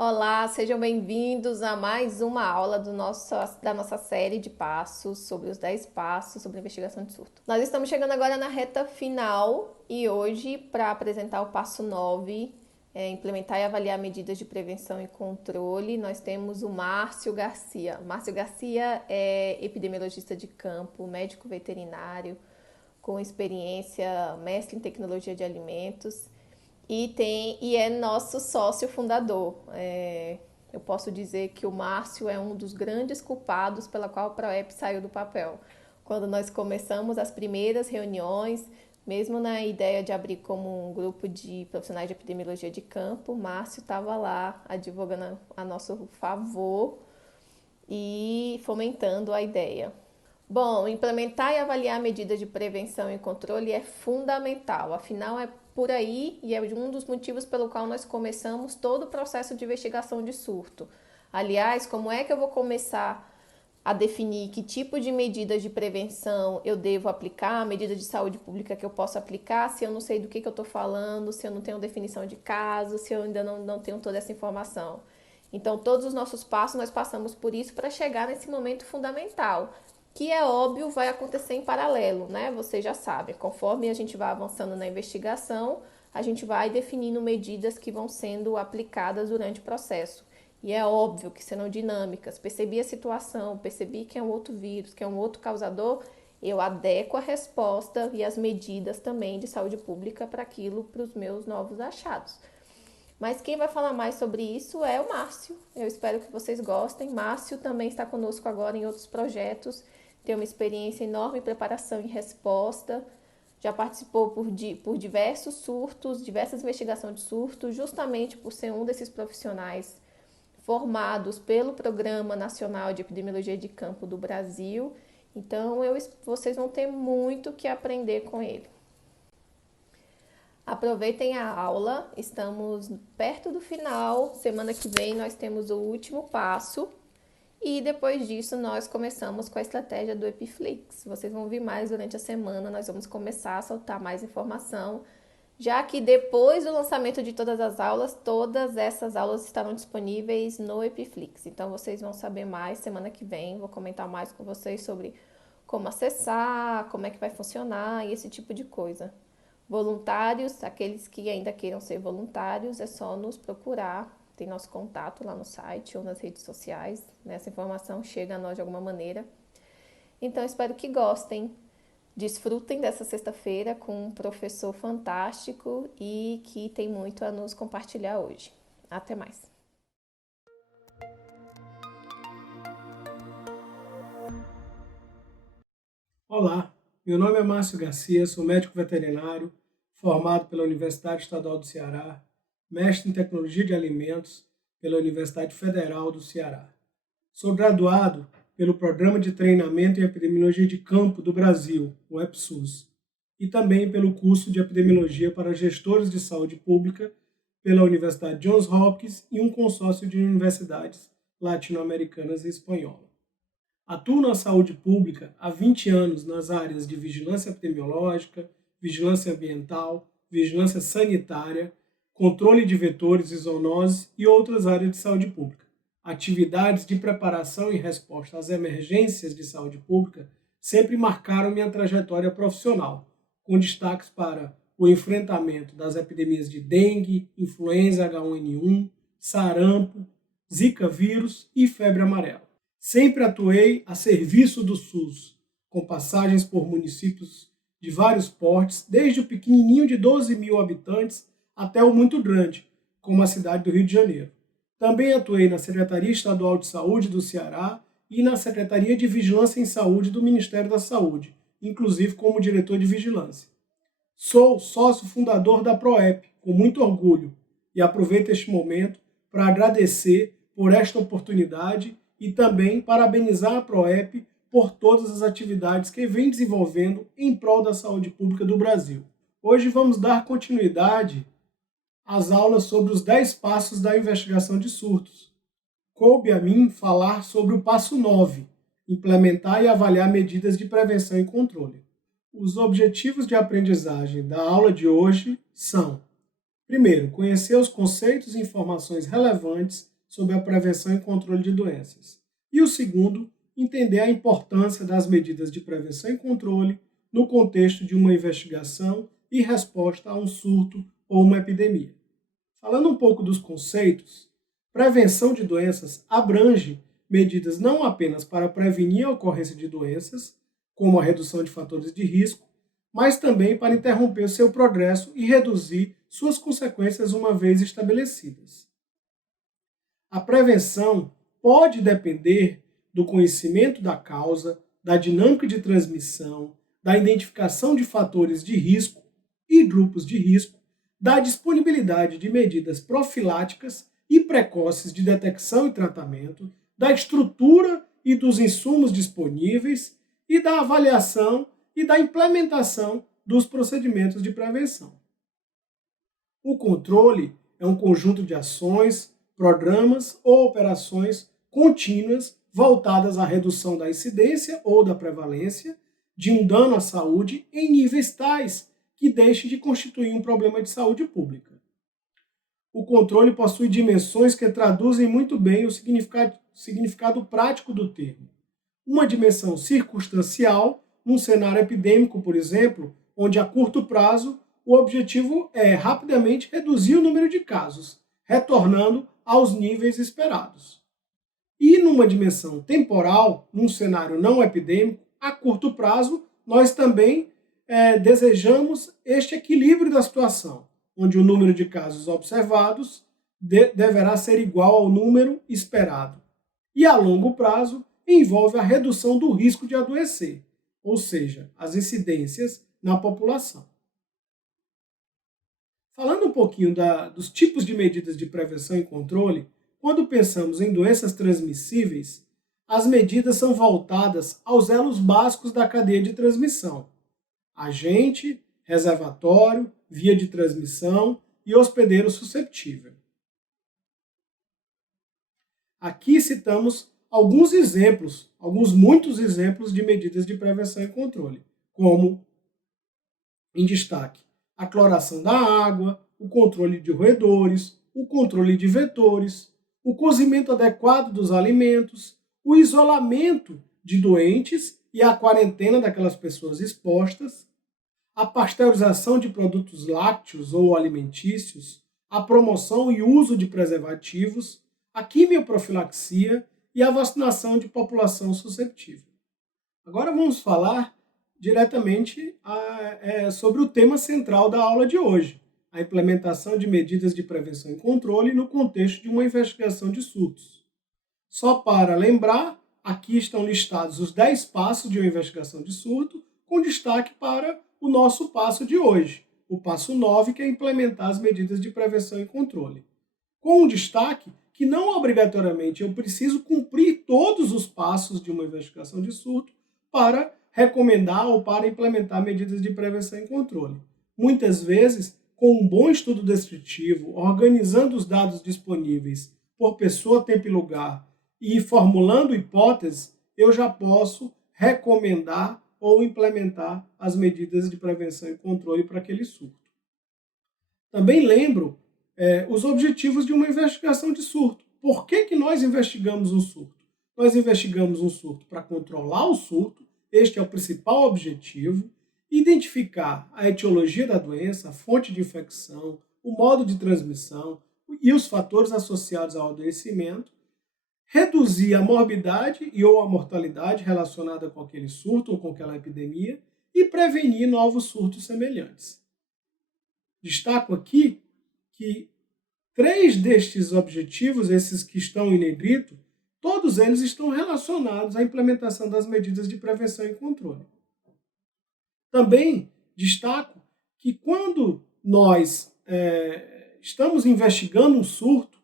Olá, sejam bem-vindos a mais uma aula da nossa série de passos sobre os 10 passos sobre investigação de surto. Nós estamos chegando agora na reta final e hoje, para apresentar o passo 9, implementar e avaliar medidas de prevenção e controle, nós temos o Márcio Garcia. Márcio Garcia é epidemiologista de campo, médico veterinário, com experiência, mestre em tecnologia de alimentos e é nosso sócio fundador. Eu posso dizer que o Márcio é um dos grandes culpados pela qual a PROEP saiu do papel. Quando nós começamos as primeiras reuniões, mesmo na ideia de abrir como um grupo de profissionais de epidemiologia de campo, Márcio estava lá advogando a nosso favor e fomentando a ideia. Bom, implementar e avaliar medidas de prevenção e controle é fundamental, afinal é por aí e é um dos motivos pelo qual nós começamos todo o processo de investigação de surto. Aliás, como é que eu vou começar a definir que tipo de medidas de prevenção eu devo aplicar, medida de saúde pública que eu posso aplicar, se eu não sei do que eu estou falando, se eu não tenho definição de caso, se eu ainda não tenho toda essa informação. Então, todos os nossos passos, nós passamos por isso para chegar nesse momento fundamental, que é óbvio vai acontecer em paralelo, né? Vocês já sabem, conforme a gente vai avançando na investigação, a gente vai definindo medidas que vão sendo aplicadas durante o processo. E é óbvio que serão dinâmicas. Percebi a situação, percebi que é um outro vírus, que é um outro causador, eu adequo a resposta e as medidas também de saúde pública para aquilo, para os meus novos achados. Mas quem vai falar mais sobre isso é o Márcio. Eu espero que vocês gostem. Márcio também está conosco agora em outros projetos, tem uma experiência enorme em preparação e resposta, já participou por diversos surtos, diversas investigações de surto, justamente por ser um desses profissionais formados pelo Programa Nacional de Epidemiologia de Campo do Brasil. Então, vocês vão ter muito que aprender com ele. Aproveitem a aula, estamos perto do final. Semana que vem nós temos o último passo e depois disso nós começamos com a estratégia do Epiflix. Vocês vão ouvir mais durante a semana, nós vamos começar a soltar mais informação, já que depois do lançamento de todas essas aulas estarão disponíveis no Epiflix. Então vocês vão saber mais semana que vem, vou comentar mais com vocês sobre como acessar, como é que vai funcionar e esse tipo de coisa. Voluntários, aqueles que ainda queiram ser voluntários, é só nos procurar. Tem nosso contato lá no site ou nas redes sociais. Essa informação chega a nós de alguma maneira. Então, espero que gostem. Desfrutem dessa sexta-feira com um professor fantástico e que tem muito a nos compartilhar hoje. Até mais. Olá, meu nome é Márcio Garcia, sou médico veterinário, formado pela Universidade Estadual do Ceará, mestre em tecnologia de alimentos pela Universidade Federal do Ceará. Sou graduado pelo Programa de Treinamento em Epidemiologia de Campo do Brasil, o EPSUS, e também pelo curso de Epidemiologia para Gestores de Saúde Pública pela Universidade Johns Hopkins e um consórcio de universidades latino-americanas e espanholas. Atuo na saúde pública há 20 anos nas áreas de vigilância epidemiológica, vigilância ambiental, vigilância sanitária, controle de vetores e zoonoses e outras áreas de saúde pública. Atividades de preparação e resposta às emergências de saúde pública sempre marcaram minha trajetória profissional, com destaques para o enfrentamento das epidemias de dengue, influenza H1N1, sarampo, zika vírus e febre amarela. Sempre atuei a serviço do SUS, com passagens por municípios de vários portes, desde o pequenininho de 12 mil habitantes até o muito grande, como a cidade do Rio de Janeiro. Também atuei na Secretaria Estadual de Saúde do Ceará e na Secretaria de Vigilância em Saúde do Ministério da Saúde, inclusive como diretor de vigilância. Sou sócio fundador da PROEP, com muito orgulho, e aproveito este momento para agradecer por esta oportunidade e também parabenizar a PROEP por todas as atividades que vem desenvolvendo em prol da saúde pública do Brasil. Hoje vamos dar continuidade às aulas sobre os 10 passos da investigação de surtos. Coube a mim falar sobre o passo 9, implementar e avaliar medidas de prevenção e controle. Os objetivos de aprendizagem da aula de hoje são Primeiro, conhecer os conceitos e informações relevantes sobre a prevenção e controle de doenças. E o segundo, entender a importância das medidas de prevenção e controle no contexto de uma investigação e resposta a um surto ou uma epidemia. Falando um pouco dos conceitos, prevenção de doenças abrange medidas não apenas para prevenir a ocorrência de doenças, como a redução de fatores de risco, mas também para interromper o seu progresso e reduzir suas consequências uma vez estabelecidas. A prevenção pode depender do conhecimento da causa, da dinâmica de transmissão, da identificação de fatores de risco e grupos de risco, da disponibilidade de medidas profiláticas e precoces de detecção e tratamento, da estrutura e dos insumos disponíveis e da avaliação e da implementação dos procedimentos de prevenção. O controle é um conjunto de ações, programas ou operações contínuas voltadas à redução da incidência ou da prevalência de um dano à saúde em níveis tais que deixe de constituir um problema de saúde pública. O controle possui dimensões que traduzem muito bem o significado prático do termo. Uma dimensão circunstancial, num cenário epidêmico, por exemplo, onde a curto prazo o objetivo é rapidamente reduzir o número de casos, retornando aos níveis esperados. E numa dimensão temporal, num cenário não epidêmico, a curto prazo, nós também desejamos este equilíbrio da situação, onde o número de casos observados deverá ser igual ao número esperado. E a longo prazo, envolve a redução do risco de adoecer, ou seja, as incidências na população. Falando um pouquinho dos tipos de medidas de prevenção e controle, quando pensamos em doenças transmissíveis, as medidas são voltadas aos elos básicos da cadeia de transmissão: agente, reservatório, via de transmissão e hospedeiro susceptível. Aqui citamos alguns muitos exemplos de medidas de prevenção e controle, como, em destaque, a cloração da água, o controle de roedores, o controle de vetores, o cozimento adequado dos alimentos, o isolamento de doentes e a quarentena daquelas pessoas expostas, a pasteurização de produtos lácteos ou alimentícios, a promoção e uso de preservativos, a quimioprofilaxia e a vacinação de população susceptível. Agora vamos falar diretamente sobre o tema central da aula de hoje, a implementação de medidas de prevenção e controle no contexto de uma investigação de surtos. Só para lembrar, aqui estão listados os 10 passos de uma investigação de surto, com destaque para o nosso passo de hoje, o passo 9, que é implementar as medidas de prevenção e controle. Com um destaque que não obrigatoriamente eu preciso cumprir todos os passos de uma investigação de surto para recomendar ou para implementar medidas de prevenção e controle. Muitas vezes, com um bom estudo descritivo, organizando os dados disponíveis por pessoa, tempo e lugar e formulando hipóteses, eu já posso recomendar ou implementar as medidas de prevenção e controle para aquele surto. Também lembro os objetivos de uma investigação de surto. Por que nós investigamos um surto? Nós investigamos um surto para controlar o surto, este é o principal objetivo, identificar a etiologia da doença, a fonte de infecção, o modo de transmissão e os fatores associados ao adoecimento, reduzir a morbidade e ou a mortalidade relacionada com aquele surto ou com aquela epidemia e prevenir novos surtos semelhantes. Destaco aqui que 3 destes objetivos, esses que estão em negrito, todos eles estão relacionados à implementação das medidas de prevenção e controle. Também destaco que quando nós estamos investigando um surto,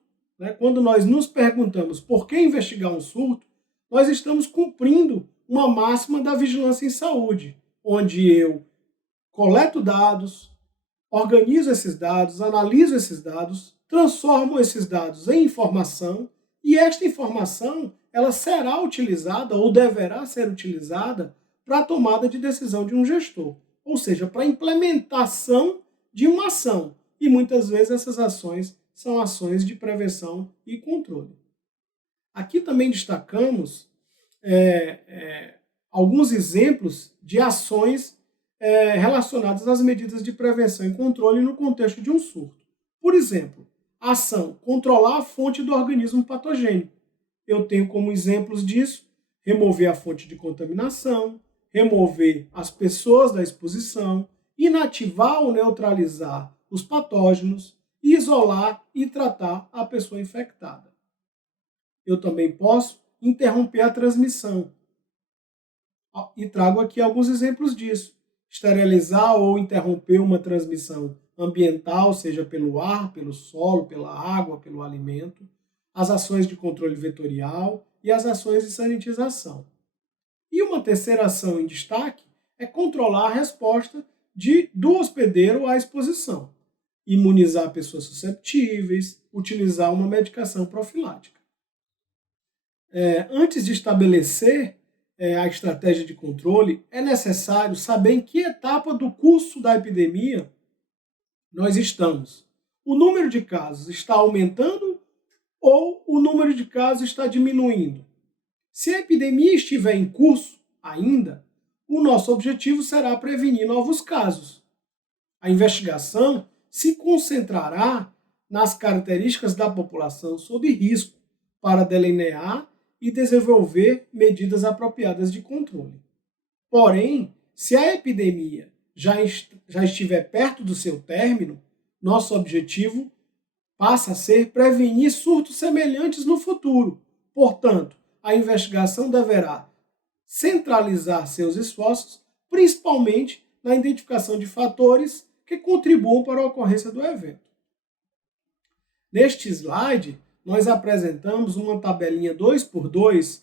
quando nós nos perguntamos por que investigar um surto, nós estamos cumprindo uma máxima da vigilância em saúde, onde eu coleto dados, organizo esses dados, analiso esses dados, transformo esses dados em informação e esta informação ela será utilizada ou deverá ser utilizada para a tomada de decisão de um gestor, ou seja, para a implementação de uma ação e muitas vezes essas ações são ações de prevenção e controle. Aqui também destacamos alguns exemplos de ações relacionadas às medidas de prevenção e controle no contexto de um surto. Por exemplo, a ação controlar a fonte do organismo patogênico. Eu tenho como exemplos disso remover a fonte de contaminação, remover as pessoas da exposição, inativar ou neutralizar os patógenos, isolar e tratar a pessoa infectada. Eu também posso interromper a transmissão. E trago aqui alguns exemplos disso. Esterilizar ou interromper uma transmissão ambiental, seja pelo ar, pelo solo, pela água, pelo alimento, as ações de controle vetorial e as ações de sanitização. E uma terceira ação em destaque é controlar a resposta do hospedeiro à exposição, imunizar pessoas susceptíveis, utilizar uma medicação profilática. Antes de estabelecer a estratégia de controle, é necessário saber em que etapa do curso da epidemia nós estamos. O número de casos está aumentando ou o número de casos está diminuindo? Se a epidemia estiver em curso ainda, o nosso objetivo será prevenir novos casos. A investigação se concentrará nas características da população sob risco para delinear e desenvolver medidas apropriadas de controle. Porém, se a epidemia já estiver perto do seu término, nosso objetivo passa a ser prevenir surtos semelhantes no futuro. Portanto, a investigação deverá centralizar seus esforços, principalmente na identificação de fatores que contribuam para a ocorrência do evento. Neste slide, nós apresentamos uma tabelinha 2x2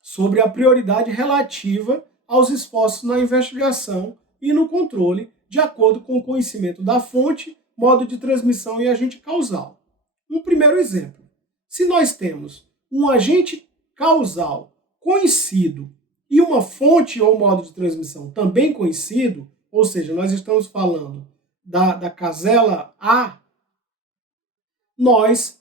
sobre a prioridade relativa aos esforços na investigação e no controle, de acordo com o conhecimento da fonte, modo de transmissão e agente causal. Um primeiro exemplo. Se nós temos um agente causal conhecido e uma fonte ou modo de transmissão também conhecido, ou seja, nós estamos falando da casela A, nós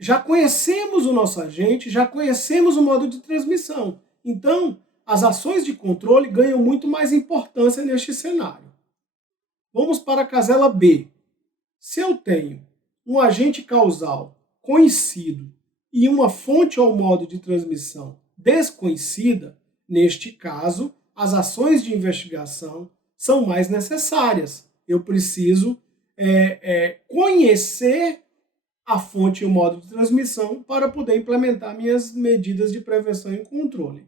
já conhecemos o nosso agente, já conhecemos o modo de transmissão. Então, as ações de controle ganham muito mais importância neste cenário. Vamos para a casela B. Se eu tenho um agente causal conhecido e uma fonte ou modo de transmissão desconhecida, neste caso, as ações de investigação são mais necessárias. Eu preciso conhecer a fonte e o modo de transmissão para poder implementar minhas medidas de prevenção e controle.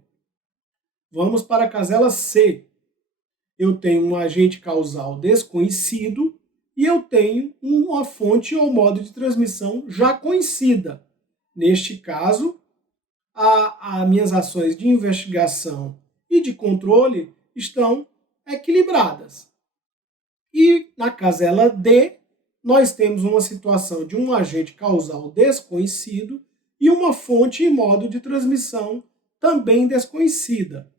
Vamos para a casela C. Eu tenho um agente causal desconhecido e eu tenho uma fonte ou modo de transmissão já conhecida. Neste caso, as minhas ações de investigação e de controle estão equilibradas. E na casela D, nós temos uma situação de um agente causal desconhecido e uma fonte e modo de transmissão também desconhecida.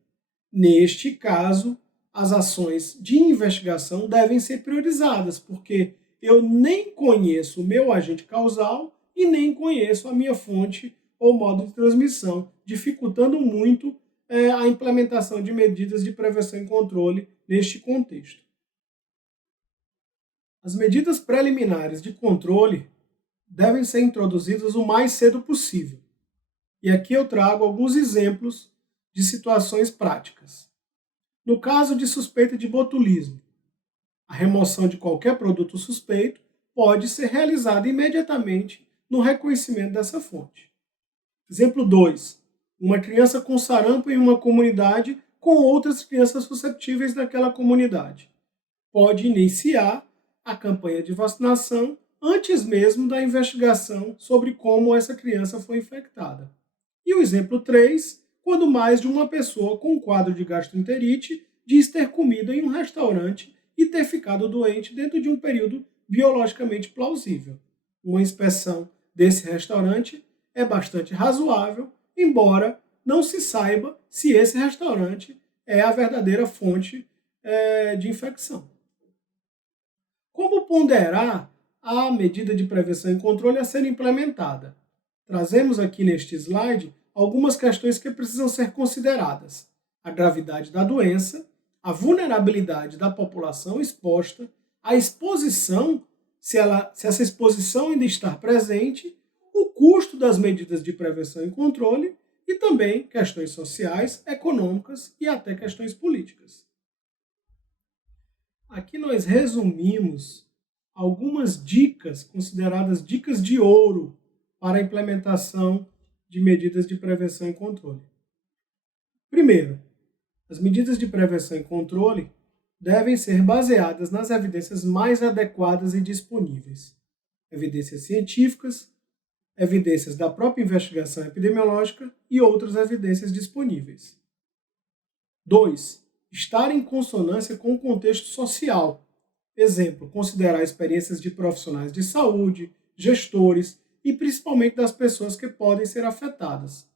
Neste caso, as ações de investigação devem ser priorizadas, porque eu nem conheço o meu agente causal e nem conheço a minha fonte ou modo de transmissão, dificultando muito a implementação de medidas de prevenção e controle neste contexto. As medidas preliminares de controle devem ser introduzidas o mais cedo possível. E aqui eu trago alguns exemplos de situações práticas. No caso de suspeita de botulismo, a remoção de qualquer produto suspeito pode ser realizada imediatamente no reconhecimento dessa fonte. Exemplo 2. Uma criança com sarampo em uma comunidade com outras crianças susceptíveis daquela comunidade. Pode iniciar a campanha de vacinação antes mesmo da investigação sobre como essa criança foi infectada. E o exemplo 3, quando mais de uma pessoa com quadro de gastroenterite diz ter comido em um restaurante e ter ficado doente dentro de um período biologicamente plausível. Uma inspeção desse restaurante é bastante razoável, embora não se saiba se esse restaurante é a verdadeira fonte de infecção. Como ponderar a medida de prevenção e controle a ser implementada? Trazemos aqui neste slide algumas questões que precisam ser consideradas: a gravidade da doença, a vulnerabilidade da população exposta, a exposição, se essa exposição ainda está presente, o custo das medidas de prevenção e controle e também questões sociais, econômicas e até questões políticas. Aqui nós resumimos algumas dicas consideradas dicas de ouro para a implementação de medidas de prevenção e controle. Primeiro, as medidas de prevenção e controle devem ser baseadas nas evidências mais adequadas e disponíveis. Evidências científicas, evidências da própria investigação epidemiológica e outras evidências disponíveis. 2. Estar em consonância com o contexto social. Exemplo, considerar experiências de profissionais de saúde, gestores e principalmente das pessoas que podem ser afetadas.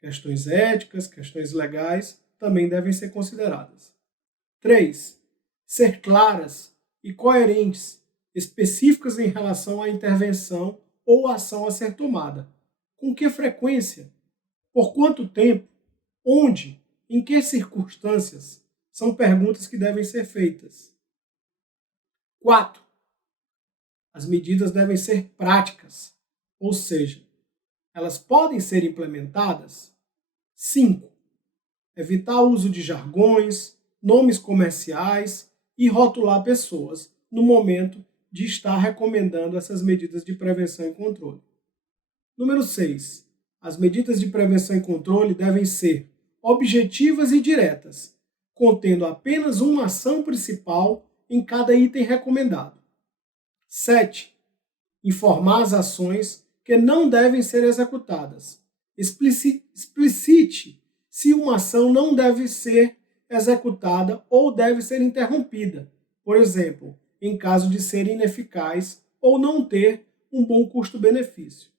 Questões éticas, questões legais também devem ser consideradas. 3. Ser claras e coerentes, específicas em relação à intervenção ou ação a ser tomada. Com que frequência? Por quanto tempo? Onde? Em que circunstâncias? São perguntas que devem ser feitas. 4. As medidas devem ser práticas, ou seja, elas podem ser implementadas. 5. Evitar o uso de jargões, nomes comerciais e rotular pessoas no momento de estar recomendando essas medidas de prevenção e controle. Número 6. As medidas de prevenção e controle devem ser objetivas e diretas, contendo apenas uma ação principal em cada item recomendado. 7. Informar as ações que não devem ser executadas. Explicite se uma ação não deve ser executada ou deve ser interrompida, por exemplo, em caso de ser ineficaz ou não ter um bom custo-benefício.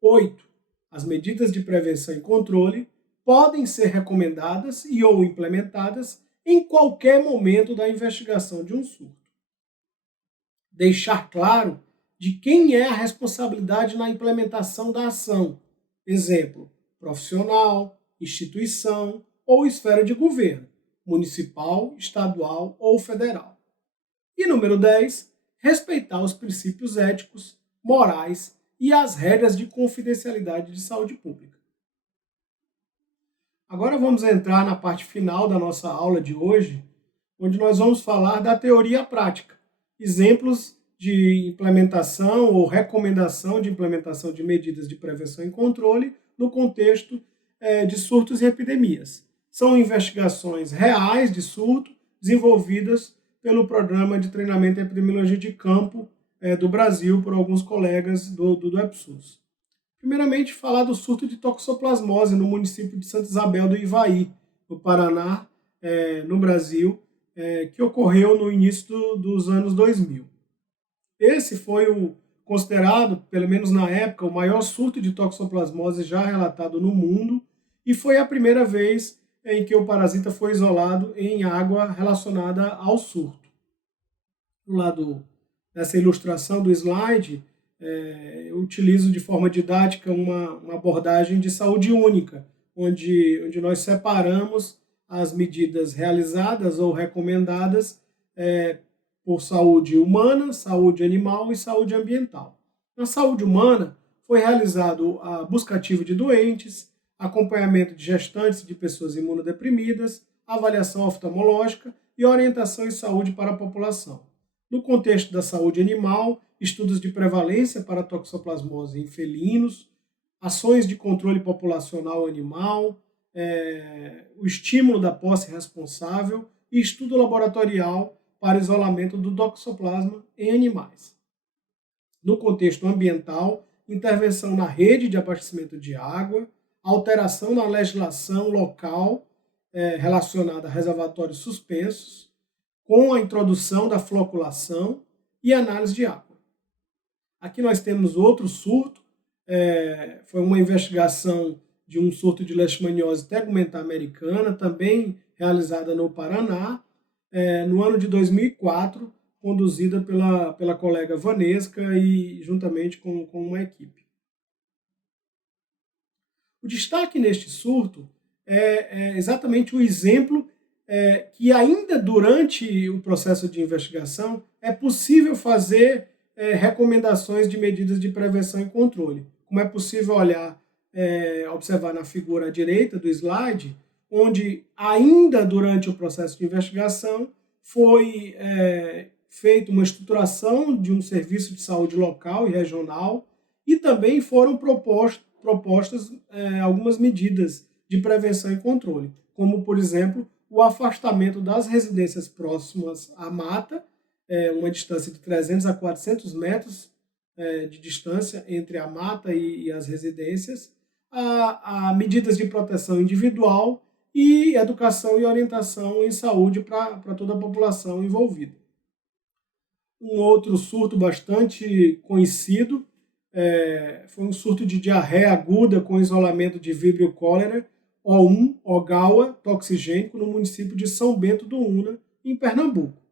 8. As medidas de prevenção e controle podem ser recomendadas e ou implementadas em qualquer momento da investigação de um surto. Deixar claro de quem é a responsabilidade na implementação da ação. Exemplo, profissional, instituição ou esfera de governo, municipal, estadual ou federal. E número 10, respeitar os princípios éticos, morais e as regras de confidencialidade de saúde pública. Agora vamos entrar na parte final da nossa aula de hoje, onde nós vamos falar da teoria prática, exemplos de implementação ou recomendação de implementação de medidas de prevenção e controle no contexto de surtos e epidemias. São investigações reais de surto desenvolvidas pelo Programa de Treinamento em Epidemiologia de Campo do Brasil por alguns colegas do EPSUS. Primeiramente, falar do surto de toxoplasmose no município de Santa Isabel do Ivaí, no Paraná, no Brasil, que ocorreu no início dos anos 2000. Esse foi considerado, pelo menos na época, o maior surto de toxoplasmose já relatado no mundo e foi a primeira vez em que o parasita foi isolado em água relacionada ao surto. Do lado dessa ilustração do slide, eu utilizo de forma didática uma abordagem de saúde única, onde nós separamos as medidas realizadas ou recomendadas por saúde humana, saúde animal e saúde ambiental. Na saúde humana, foi realizado a busca ativa de doentes, acompanhamento de gestantes e de pessoas imunodeprimidas, avaliação oftalmológica e orientação em saúde para a população. No contexto da saúde animal, estudos de prevalência para toxoplasmose em felinos, ações de controle populacional animal, o estímulo da posse responsável e estudo laboratorial para isolamento do toxoplasma em animais. No contexto ambiental, intervenção na rede de abastecimento de água, alteração na legislação local relacionada a reservatórios suspensos, com a introdução da floculação e análise de água. Aqui nós temos outro surto, foi uma investigação de um surto de leishmaniose tegumentar americana, também realizada no Paraná. No ano de 2004, conduzida pela colega Vanesca e juntamente com uma equipe. O destaque neste surto é exatamente o exemplo que ainda durante o processo de investigação é possível fazer recomendações de medidas de prevenção e controle. Como é possível observar na figura à direita do slide, onde ainda durante o processo de investigação foi feita uma estruturação de um serviço de saúde local e regional e também foram propostas algumas medidas de prevenção e controle, como, por exemplo, o afastamento das residências próximas à mata, uma distância de 300 a 400 metros de distância entre a mata e as residências, a medidas de proteção individual e educação e orientação em saúde para toda a população envolvida. Um outro surto bastante conhecido foi um surto de diarreia aguda com isolamento de Vibrio cholerae O1, Ogawa, toxigênico, no município de São Bento do Una, em Pernambuco.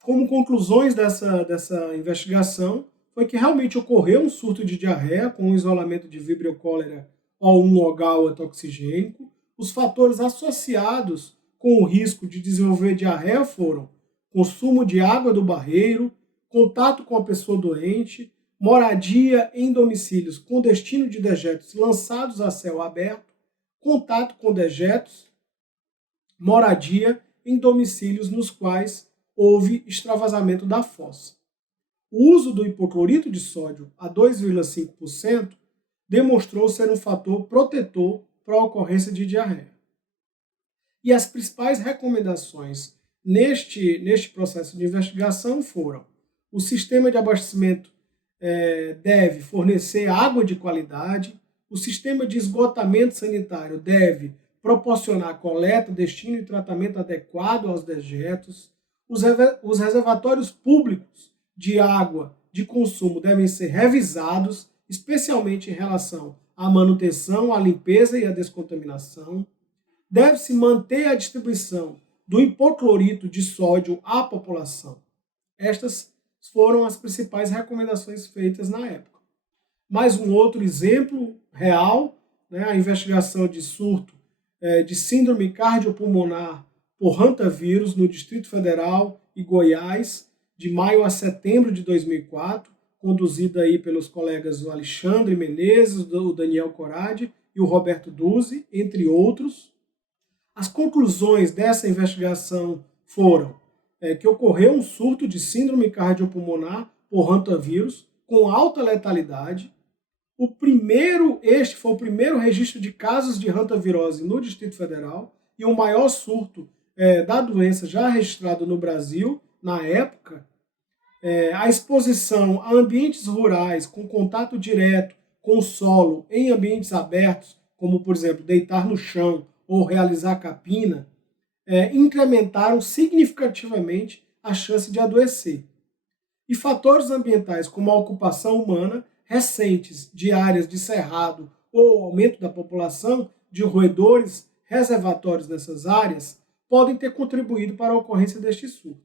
Como conclusões dessa investigação, foi que realmente ocorreu um surto de diarreia com o isolamento de Vibrio cholerae O1, Ogawa, toxigênico. Os fatores associados com o risco de desenvolver diarreia foram consumo de água do barreiro, contato com a pessoa doente, moradia em domicílios com destino de dejetos lançados a céu aberto, contato com dejetos, moradia em domicílios nos quais houve extravasamento da fossa. O uso do hipoclorito de sódio a 2,5% demonstrou ser um fator protetor para a ocorrência de diarreia. E as principais recomendações neste processo de investigação foram: o sistema de abastecimento deve fornecer água de qualidade, o sistema de esgotamento sanitário deve proporcionar coleta, destino e tratamento adequado aos dejetos, os reservatórios públicos de água de consumo devem ser revisados, especialmente em relação à manutenção, à limpeza e à descontaminação. Deve-se manter a distribuição do hipoclorito de sódio à população. Estas foram as principais recomendações feitas na época. Mais um outro exemplo real, a investigação de surto de síndrome cardiopulmonar por hantavírus no Distrito Federal e Goiás, de maio a setembro de 2004, conduzida aí pelos colegas o Alexandre Menezes, o Daniel Coradi e o Roberto Duzzi, entre outros. As conclusões dessa investigação foram que ocorreu um surto de síndrome cardiopulmonar por hantavírus com alta letalidade. Este foi o primeiro registro de casos de hantavirose no Distrito Federal e o maior surto da doença já registrado no Brasil na época. A exposição a ambientes rurais com contato direto com o solo em ambientes abertos, como, por exemplo, deitar no chão ou realizar capina, incrementaram significativamente a chance de adoecer. E fatores ambientais como a ocupação humana recentes de áreas de cerrado ou aumento da população de roedores reservatórios nessas áreas podem ter contribuído para a ocorrência deste surto.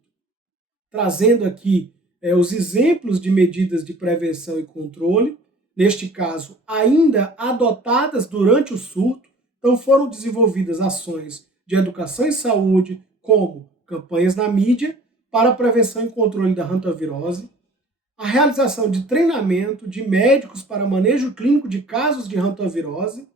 Trazendo aqui os exemplos de medidas de prevenção e controle, neste caso ainda adotadas durante o surto, então foram desenvolvidas ações de educação e saúde, como campanhas na mídia para a prevenção e controle da hantavirose, a realização de treinamento de médicos para manejo clínico de casos de hantavirose,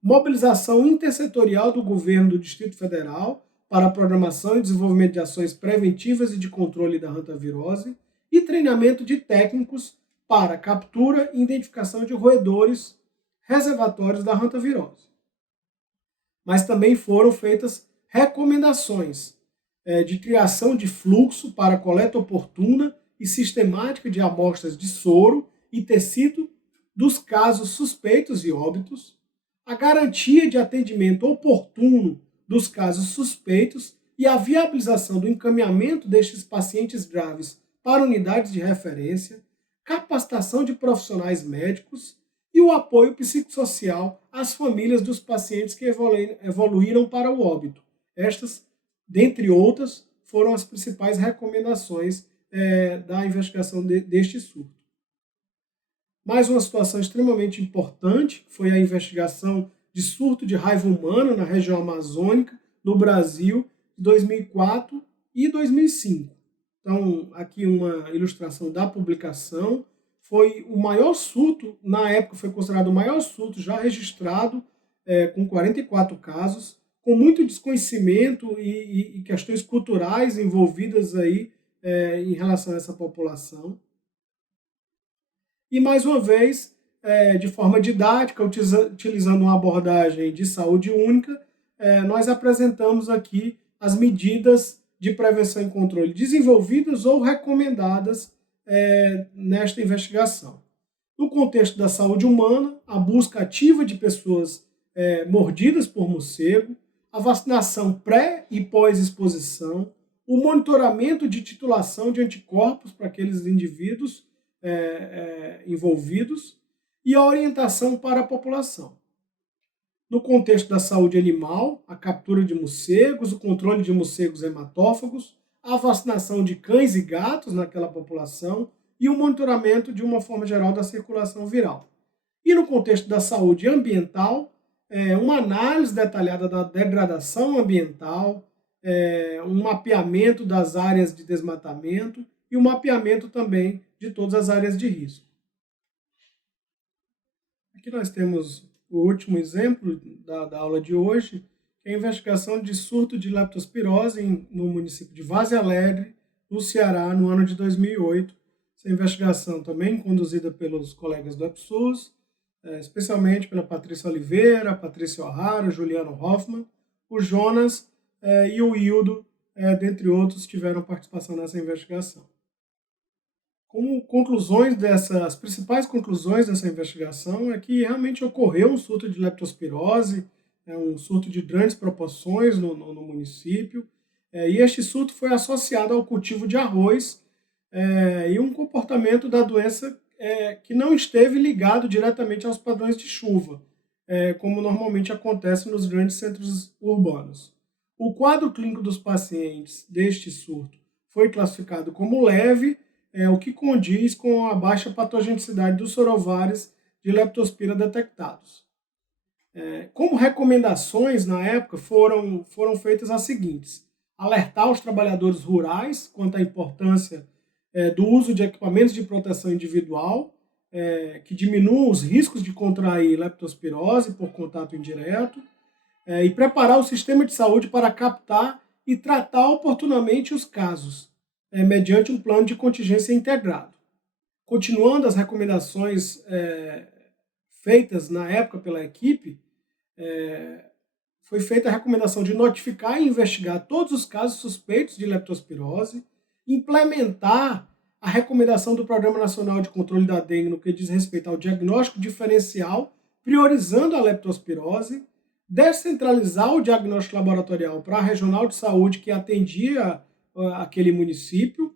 mobilização intersetorial do governo do Distrito Federal para a programação e desenvolvimento de ações preventivas e de controle da hantavirose e treinamento de técnicos para captura e identificação de roedores reservatórios da hantavirose. Mas também foram feitas recomendações de criação de fluxo para coleta oportuna e sistemática de amostras de soro e tecido dos casos suspeitos e óbitos, a garantia de atendimento oportuno dos casos suspeitos e a viabilização do encaminhamento destes pacientes graves para unidades de referência, capacitação de profissionais médicos e o apoio psicossocial às famílias dos pacientes que evoluíram para o óbito. Estas, dentre outras, foram as principais recomendações da investigação deste surto. Mais uma situação extremamente importante foi a investigação de surto de raiva humana na região amazônica, no Brasil, de 2004 e 2005. Então, aqui uma ilustração da publicação. Foi o maior surto, na época foi considerado o maior surto já registrado, com 44 casos, com muito desconhecimento e questões culturais envolvidas aí em relação a essa população. E, mais uma vez, de forma didática, utilizando uma abordagem de saúde única, nós apresentamos aqui as medidas de prevenção e controle desenvolvidas ou recomendadas nesta investigação. No contexto da saúde humana, a busca ativa de pessoas mordidas por morcego, a vacinação pré e pós-exposição, o monitoramento de titulação de anticorpos para aqueles indivíduos envolvidos e a orientação para a população. No contexto da saúde animal, a captura de morcegos, o controle de morcegos hematófagos, a vacinação de cães e gatos naquela população e o monitoramento, de uma forma geral, da circulação viral. E no contexto da saúde ambiental, uma análise detalhada da degradação ambiental, um mapeamento das áreas de desmatamento e um mapeamento também de todas as áreas de risco. Aqui nós temos o último exemplo da aula de hoje, que é a investigação de surto de leptospirose no município de Várzea Alegre, no Ceará, no ano de 2008. Essa investigação também conduzida pelos colegas do EPSUS, especialmente pela Patrícia Oliveira, Patrícia O'Hara, Juliano Hoffman, o Jonas e o Hildo, dentre outros, tiveram participação nessa investigação. Como conclusões as principais conclusões dessa investigação é que realmente ocorreu um surto de leptospirose, um surto de grandes proporções no município, e este surto foi associado ao cultivo de arroz e um comportamento da doença que não esteve ligado diretamente aos padrões de chuva, como normalmente acontece nos grandes centros urbanos. O quadro clínico dos pacientes deste surto foi classificado como leve, o que condiz com a baixa patogenicidade dos sorovares de leptospira detectados. Como recomendações na época foram feitas as seguintes: alertar os trabalhadores rurais quanto à importância do uso de equipamentos de proteção individual, que diminuam os riscos de contrair leptospirose por contato indireto, e preparar o sistema de saúde para captar e tratar oportunamente os casos, mediante um plano de contingência integrado. Continuando as recomendações feitas na época pela equipe, foi feita a recomendação de notificar e investigar todos os casos suspeitos de leptospirose, implementar a recomendação do Programa Nacional de Controle da Dengue no que diz respeito ao diagnóstico diferencial, priorizando a leptospirose, descentralizar o diagnóstico laboratorial para a regional de saúde que atendia aquele município,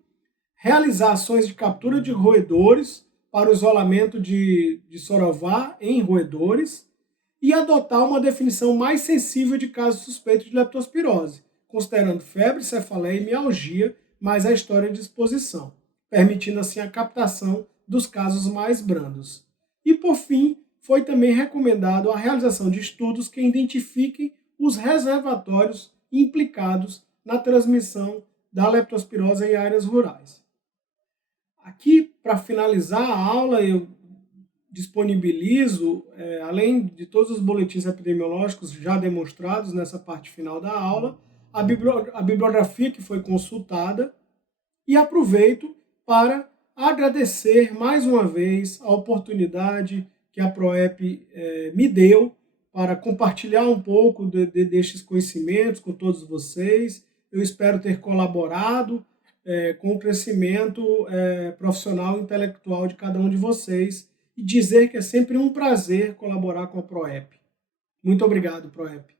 realizar ações de captura de roedores para o isolamento de sorovar em roedores e adotar uma definição mais sensível de casos suspeitos de leptospirose, considerando febre, cefaleia e mialgia, mais a história de exposição, permitindo assim a captação dos casos mais brandos. E, por fim, foi também recomendado a realização de estudos que identifiquem os reservatórios implicados na transmissão da leptospirose em áreas rurais. Aqui, para finalizar a aula, eu disponibilizo, além de todos os boletins epidemiológicos já demonstrados nessa parte final da aula, a bibliografia que foi consultada, e aproveito para agradecer mais uma vez a oportunidade que a PROEP me deu para compartilhar um pouco destes conhecimentos com todos vocês. Eu espero ter colaborado com o crescimento profissional e intelectual de cada um de vocês e dizer que é sempre um prazer colaborar com a PROEP. Muito obrigado, PROEP.